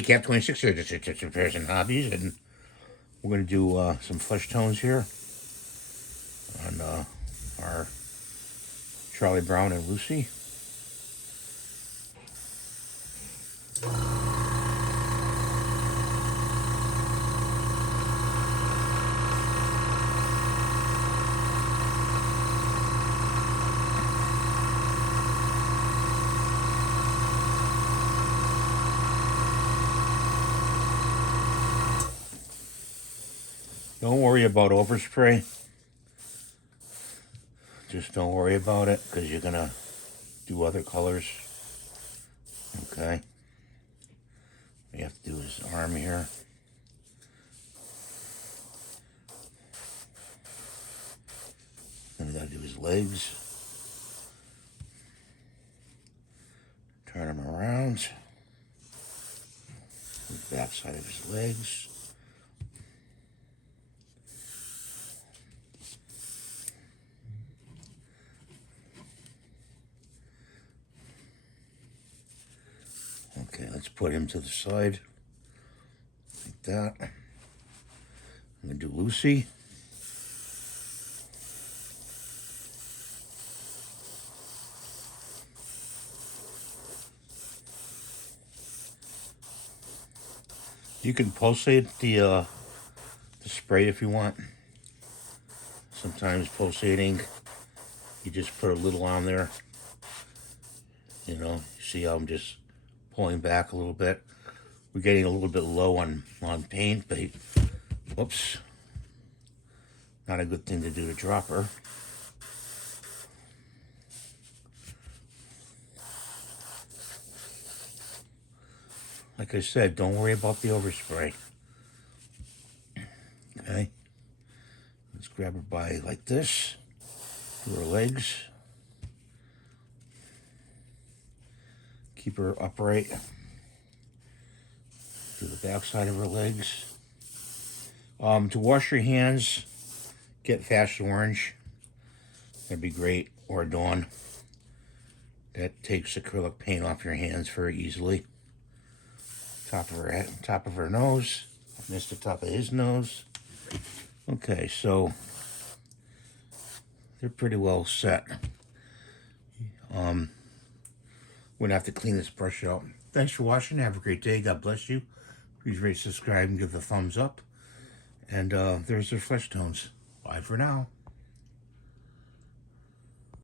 Cap 26 here, just tips and fairs and hobbies, and we're going to do some flesh tones here on our Charlie Brown and Lucy. Don't worry about overspray. Just don't worry about it, because you're going to do other colors. Okay. What you have to do his arm here. Then we got to do his legs. Turn him around. The back side of his legs. Okay, let's put him to the side, like that. I'm going to do Lucy. You can pulsate the spray if you want. Sometimes pulsating, you just put a little on there. You know, see how I'm just pulling back a little bit. We're getting a little bit low on paint, but whoops. Not a good thing to do to drop her. Like I said, don't worry about the overspray. Okay. Let's grab her by like this. Do her legs. Keep her upright. Do the back side of her legs. To wash your hands, get Fast Orange. That'd be great. Or Dawn. That takes acrylic paint off your hands very easily. Top of her nose. Missed the top of his nose. Okay, so they're pretty well set. We're gonna have to clean this brush out. Thanks for watching. Have a great day. God bless you. Please rate, subscribe, and give the thumbs up. And there's their flesh tones. Bye for now.